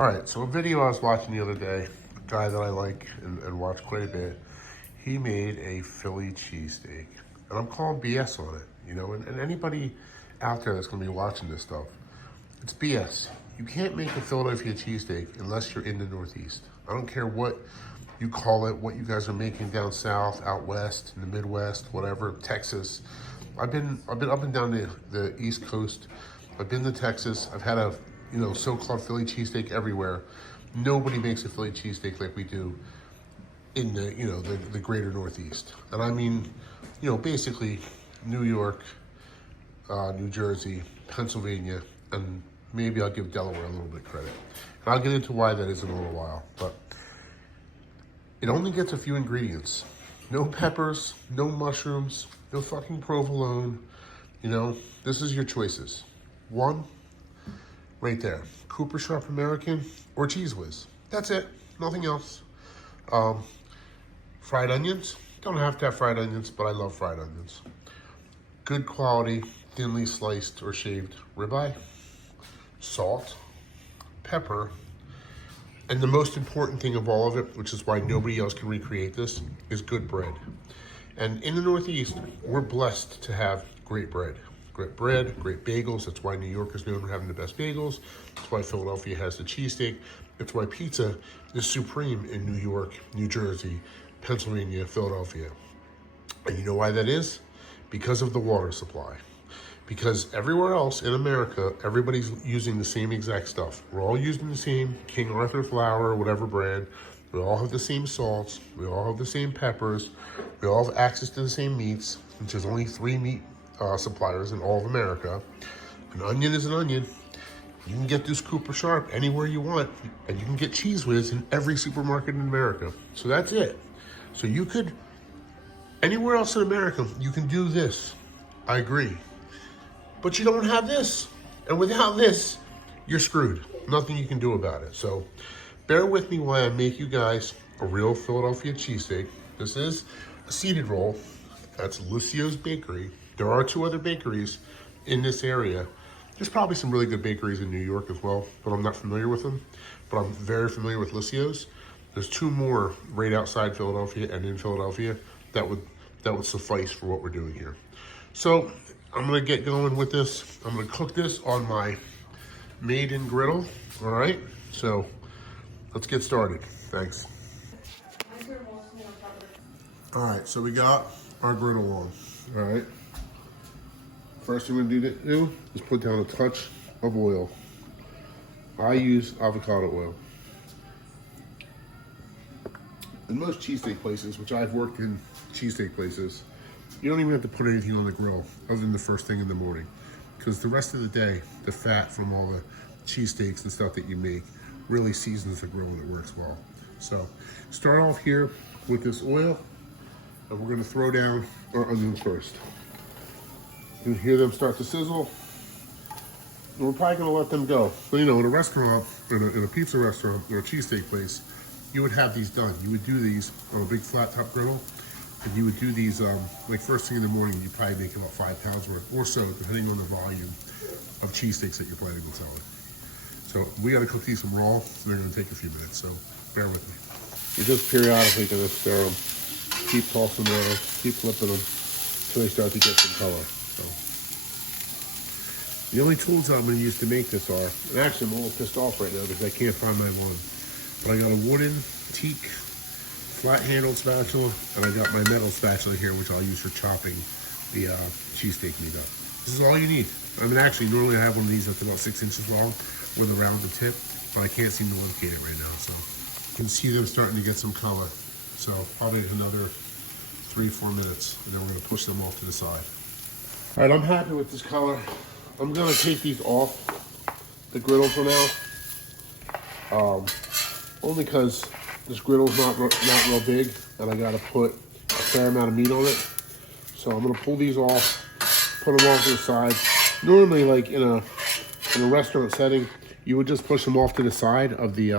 All right, so a video I was watching the other day, a guy that I like and watch quite a bit, he made a Philly cheesesteak. And I'm calling BS on it, you know, and anybody out there that's gonna be watching this stuff, it's BS. You can't make a Philadelphia cheesesteak unless you're in the Northeast. I don't care what you call it, what you guys are making down south, out west, in the Midwest, whatever, Texas. I've been up and down the East Coast. I've been to Texas. I've had a so-called Philly cheesesteak everywhere. Nobody makes a Philly cheesesteak like we do in the greater Northeast. And I mean, basically New York, New Jersey, Pennsylvania, and maybe I'll give Delaware a little bit of credit. And I'll get into why that is in a little while. But it only gets a few ingredients. No peppers, no mushrooms, no fucking provolone. This is your choices. One, right there, Cooper Sharp American or Cheese Whiz. That's it, nothing else. Fried onions, don't have to have fried onions, but I love fried onions. Good quality, thinly sliced or shaved ribeye, salt, pepper, and the most important thing of all of it, which is why nobody else can recreate this, is good bread. And in the Northeast, we're blessed to have great bread. Great bread, great bagels. That's why New York is known for having the best bagels. That's why Philadelphia has the cheesesteak. That's why pizza is supreme in New York, New Jersey, Pennsylvania, Philadelphia. And you know why that is? Because of the water supply. Because everywhere else in America, everybody's using the same exact stuff. We're all using the same King Arthur flour, whatever brand. We all have the same salts. We all have the same peppers. We all have access to the same meats, which is only 3 meat suppliers in all of America. An onion is an onion. You can get this Cooper Sharp anywhere you want, and you can get Cheese Whiz in every supermarket in America. So that's it. So you could, anywhere else in America, you can do this. I agree. But you don't have this. And without this, you're screwed. Nothing you can do about it. So bear with me while I make you guys a real Philadelphia cheesesteak. This is a seeded roll. That's Lucio's Bakery. There are 2 other bakeries in this area. There's probably some really good bakeries in New York as well, but I'm not familiar with them. But I'm very familiar with Lucio's. There's 2 more right outside Philadelphia and in Philadelphia that would suffice for what we're doing here. So I'm gonna get going with this. I'm gonna cook this on my made-in griddle. All right. So let's get started. Thanks. All right. So we got our griddle on. All right. First thing we're gonna do is put down a touch of oil. I use avocado oil. In most cheesesteak places, which I've worked in cheesesteak places, you don't even have to put anything on the grill other than the first thing in the morning. Because the rest of the day, the fat from all the cheesesteaks and stuff that you make really seasons the grill and it works well. So start off here with this oil, and we're gonna throw down our onions first. You hear them start to sizzle. And we're probably gonna let them go. But in a restaurant, in a pizza restaurant or a cheesesteak place, you would have these done. You would do these on a big flat top griddle, and you would do these like first thing in the morning. You probably make about 5 pounds worth or so, depending on the volume of cheesesteaks that you're planning on selling. So we gotta cook these some raw. So they're gonna take a few minutes. So bear with me. You're just periodically gonna stir them, keep tossing them, keep flipping them until they start to get some color. So the only tools I'm going to use to make this are, and actually I'm a little pissed off right now because I can't find my one, but I got a wooden teak flat-handled spatula, and I got my metal spatula here, which I'll use for chopping the cheesesteak meat up. This is all you need. I mean, actually, normally I have one of these that's about 6 inches long with a rounded tip, but I can't seem to locate it right now. So you can see them starting to get some color. So probably another 3-4 minutes, and then we're going to push them off to the side. All right, I'm happy with this color. I'm gonna take these off the griddle for now, only because this griddle's not real big, and I gotta put a fair amount of meat on it. So I'm gonna pull these off, put them off to the side. Normally, like in a restaurant setting, you would just push them off to the side of the,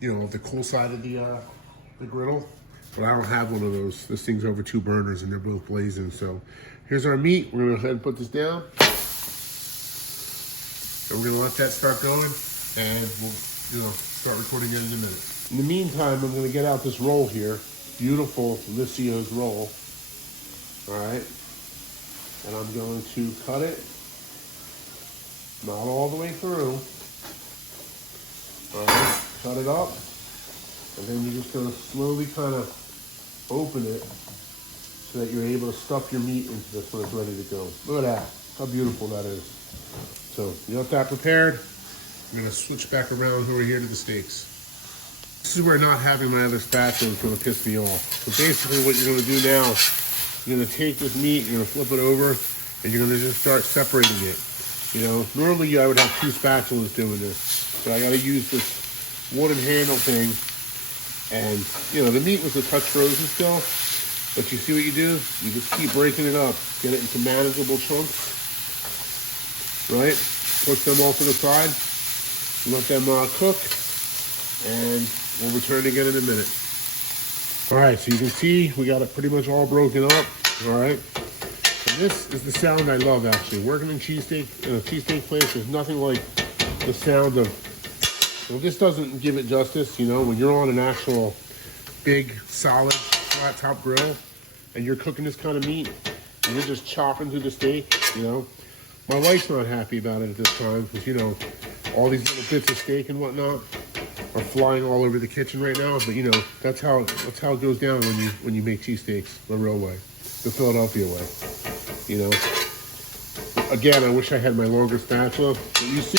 the cool side of the griddle. But I don't have one of those. This thing's over 2 burners and they're both blazing. So here's our meat. We're gonna go ahead and put this down. And we're gonna let that start going. and we'll, start recording it in a minute. In the meantime, I'm gonna get out this roll here. Beautiful Lissio's roll. All right, and I'm going to cut it, not all the way through. All right, cut it up, and then you're just gonna slowly kind of open it so that you're able to stuff your meat into this when it's ready to go. Look at that, how beautiful that is. So you got that prepared. I'm gonna switch back around over here to the steaks. This is where not having my other spatula is gonna piss me off. So basically what you're gonna do now, you're gonna take this meat, you're gonna flip it over, and you're gonna just start separating it. Normally I would have 2 spatulas doing this, but I gotta use this wooden handle thing. And, the meat was a touch frozen still, but you see what you do? You just keep breaking it up, get it into manageable chunks, right? Push them all to the side, let them cook, and we'll return again in a minute. All right, so you can see we got it pretty much all broken up, all right? And this is the sound I love, actually. Working in a cheesesteak place, there's nothing like the sound of, well, this doesn't give it justice, when you're on an actual big, solid, flat top grill, and you're cooking this kind of meat, and you're just chopping through the steak, My wife's not happy about it at this time, because, all these little bits of steak and whatnot are flying all over the kitchen right now. But that's how it goes down when you make cheesesteaks the real way, the Philadelphia way. Again, I wish I had my longer spatula, but you see,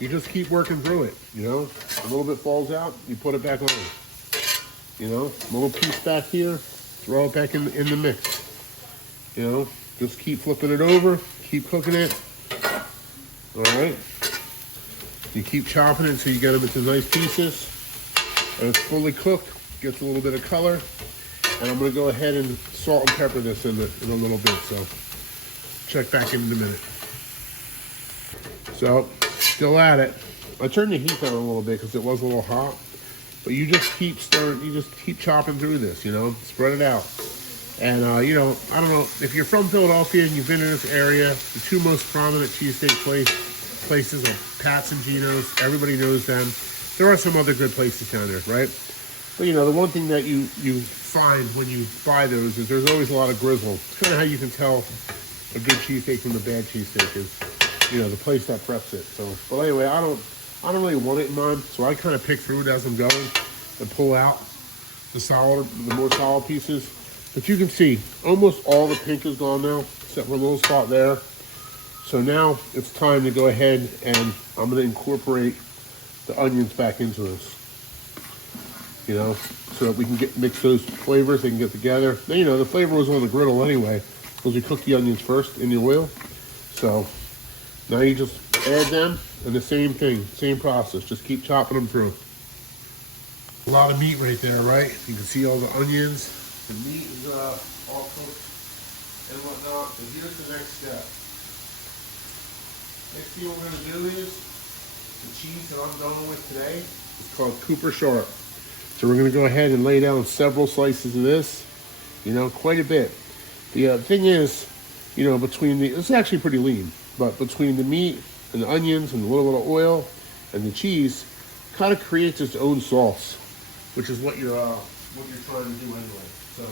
you just keep working through it. A little bit falls out, you put it back on. A little piece back here, throw it back in the mix. Just keep flipping it over, keep cooking it. All right. You keep chopping it until you get them into nice pieces. And it's fully cooked, gets a little bit of color. And I'm gonna go ahead and salt and pepper this in a little bit. So check back in a minute. So, still at it. I turned the heat down a little bit because it was a little hot. But you just keep stirring, you just keep chopping through this, spread it out. And, I don't know, if you're from Philadelphia and you've been in this area, the 2 most prominent cheesesteak places are Pat's and Gino's. Everybody knows them. There are some other good places down there, right? But, the one thing that you find when you buy those is there's always a lot of grizzle. It's kind of how you can tell a good cheesesteak from a bad cheesesteak is, the place that preps it. So, but anyway, I don't really want it in mine, so I kind of pick through it as I'm going and pull out the more solid pieces. But you can see almost all the pink is gone now, except for a little spot there. So now it's time to go ahead and I'm going to incorporate the onions back into this. So that we can mix those flavors, they can get together. Now, the flavor was on the griddle anyway, because we cooked the onions first in the oil. So now you just add them, and the same thing, same process. Just keep chopping them through. A lot of meat right there, right? You can see all the onions. The meat is all cooked and whatnot. And here's the next step. Next thing we're going to do is the cheese that I'm going with today. It's called Cooper Sharp. So we're going to go ahead and lay down several slices of this. Quite a bit. The thing is, it's actually pretty lean, but between the meat and the onions and a little bit of oil and the cheese, kind of creates its own sauce, which is what you're trying to do anyway. So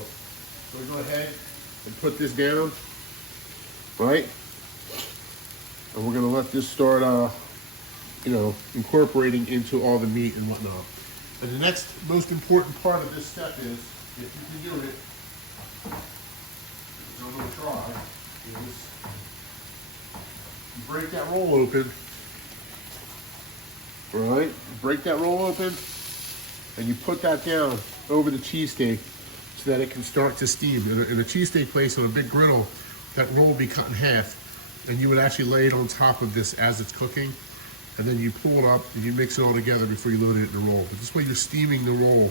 we go ahead and put this down, right? And we're gonna let this start, incorporating into all the meat and whatnot. And the next most important part of this step is, if you can do it, which I'm gonna try, is you break that roll open, right? Break that roll open, and you put that down over the cheesesteak so that it can start to steam. In a cheesesteak place on a big griddle, that roll will be cut in half, and you would actually lay it on top of this as it's cooking, and then you pull it up and you mix it all together before you load it in the roll. But this way you're steaming the roll,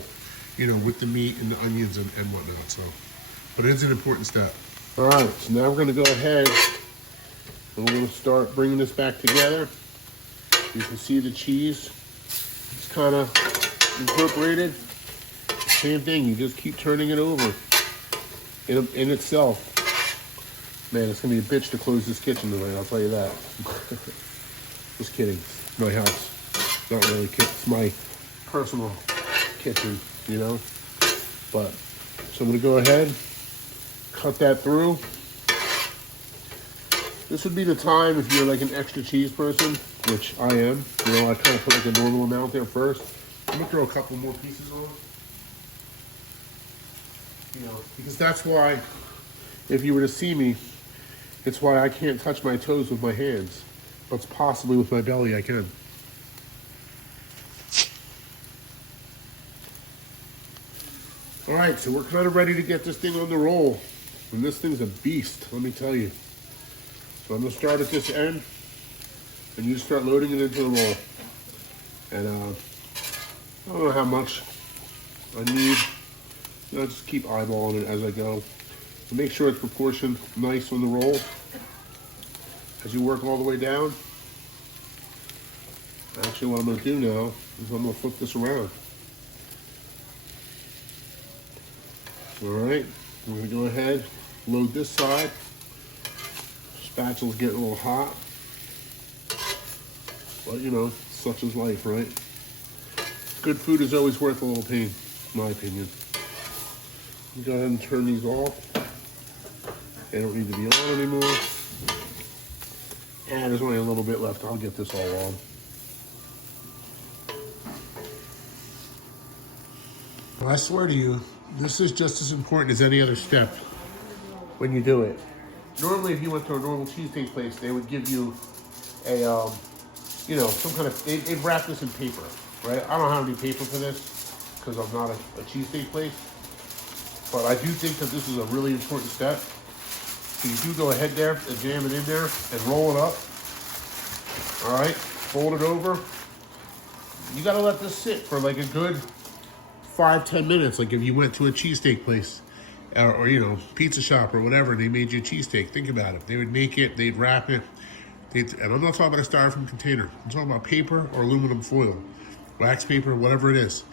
with the meat and the onions and whatnot. So, but it's an important step. All right, so now we're gonna go ahead and we're gonna start bringing this back together. You can see the cheese is kind of incorporated. Same thing, you just keep turning it over in itself. Man, it's gonna be a bitch to close this kitchen tonight, I'll tell you that. Just kidding. my house. Not really, it's my personal kitchen, you know. But, so I'm gonna go ahead, cut that through. This would be the time if you're like an extra cheese person, which I am. You know, I kind of put like a normal amount there first. I'm gonna throw a couple more pieces on. You know, because that's why, if you were to see me, it's why I can't touch my toes with my hands. But possibly with my belly I can. All right, so we're kind of ready to get this thing on the roll. And this thing's a beast, let me tell you. So I'm gonna start at this end, and you start loading it into the roll. And I don't know how much I need. You know, just keep eyeballing it as I go. So make sure it's proportioned nice on the roll as you work all the way down. Actually, what I'm gonna do now is I'm gonna flip this around. All right, I'm gonna go ahead, load this side. Spatula's getting a little hot, but you know, such is life, right? Good food is always worth a little pain, in my opinion. Go ahead and turn these off. They don't need to be on anymore. And there's only a little bit left. I'll get this all on. Well, I swear to you, this is just as important as any other step when you do it. Normally, if you went to a normal cheesesteak place, they would give you a, you know, some kind of, they'd wrap this in paper, right? I don't have any paper for this because I'm not a cheesesteak place. But I do think that this is a really important step. So you do go ahead there and jam it in there and roll it up. All right, fold it over. You gotta let this sit for like a good 5-10 minutes. Like if you went to a cheesesteak place or you know, pizza shop or whatever, and they made you a cheesesteak, think about it. They would make it, they'd wrap it. And I'm not talking about a styrofoam container. I'm talking about paper or aluminum foil, wax paper, whatever it is.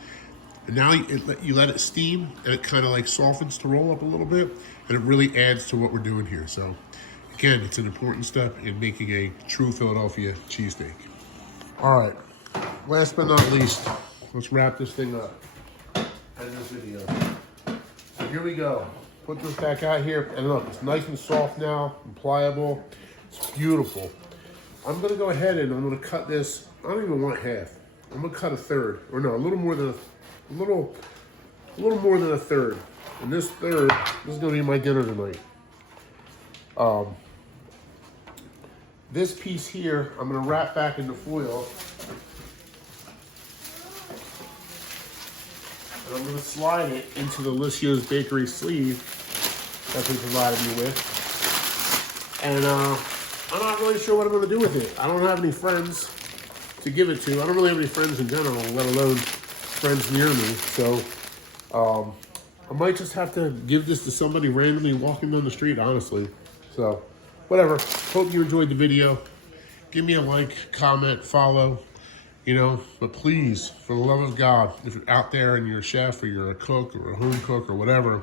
And now you let it steam, and it kind of like softens to roll up a little bit, and it really adds to what we're doing here. So, again, it's an important step in making a true Philadelphia cheesesteak. All right, last but not least, let's wrap this thing up. End this video. So here we go. Put this back out here, and look, it's nice and soft now, and pliable. It's beautiful. I'm gonna go ahead and I'm gonna cut this. I don't even want half. I'm gonna cut a third, or no, a little more than a little more than a third. And this third, this is gonna be my dinner tonight. This piece here, I'm gonna wrap back into foil. And I'm gonna slide it into the Lucio's Bakery sleeve that they provided me with. And I'm not really sure what I'm gonna do with it. I don't have any friends to give it to. I don't really have any friends in general, let alone friends near me. So I might just have to give this to somebody randomly walking down the street, honestly. So whatever. Hope you enjoyed the video. Give me a like, comment, follow, you know, but please, for the love of God, if you're out there and you're a chef or you're a cook or a home cook or whatever,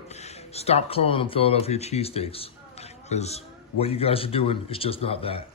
stop calling them Philadelphia cheesesteaks, because what you guys are doing is just not that.